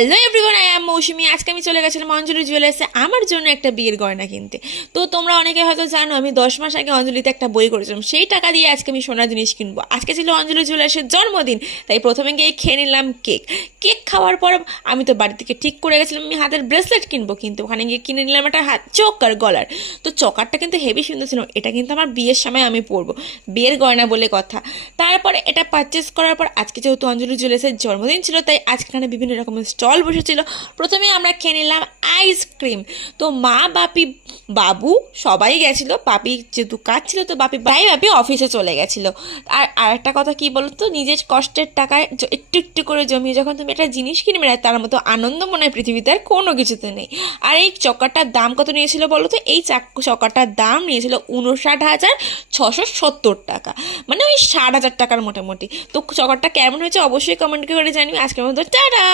Hello everyone, I am মৌসুমি। আজকে আমি চলে গেছিলাম অঞ্জলি জুয়েলার্সে আমার জন্য একটা বিয়ের গয়না কিনতে। তো তোমরা অনেকে হয়তো জানো আমি 10 মাস আগে অঞ্জলিতে একটা বই করেছিলাম, সেই টাকা দিয়ে আজকে আমি সোনার জিনিস কিনবো। আজকে ছিল অঞ্জলি জুয়েলার্সের জন্মদিন, তাই প্রথমে গিয়ে খেয়ে নিলাম কেক। কেক খাওয়ার পর আমি তো বাড়ি থেকে ঠিক করে গেছিলাম আমি হাতের ব্রেসলেট কিনবো, কিন্তু ওখানে গিয়ে কিনে নিলাম একটা হাত চোকার গলার। তো চকারটা কিন্তু হেভি সুন্দর ছিল, এটা কিন্তু আমার বিয়ের সময় আমি পরবো, বিয়ের গয়না বলে কথা। তারপরে এটা পারচেস করার পর আজকে যেহেতু অঞ্জলি জুয়েলার্সের জন্মদিন ছিল, তাই আজকে এখানে বিভিন্ন রকমের স্টল বসেছিল। প্রথমে আমরা খেয়ে নিলাম আইসক্রিম। তো মা, বাপি, বাবু সবাই গেছিলো। বাপি যেহেতু কাজ ছিল, তো বাপি অফিসে চলে গেছিলো। আর আরেকটা কথা কি বলতো, নিজের কষ্টের টাকায় একটু একটু করে জমিয়ে যখন তুমি একটা জিনিস কিনবে না, তার মতো আনন্দ মনে হয় পৃথিবীতে আর কোনো কিছুতে নেই। আর এই চক্কারটার দাম কত নিয়েছিল বলো তো? এই চক্কারটার দাম নিয়েছিল 59,670 টাকা, মানে ওই 60,000 টাকার মোটামুটি। তো চক্কারটা কেমন হয়েছে অবশ্যই কমেন্ট করে জানিও। আজকের মতো টাটা।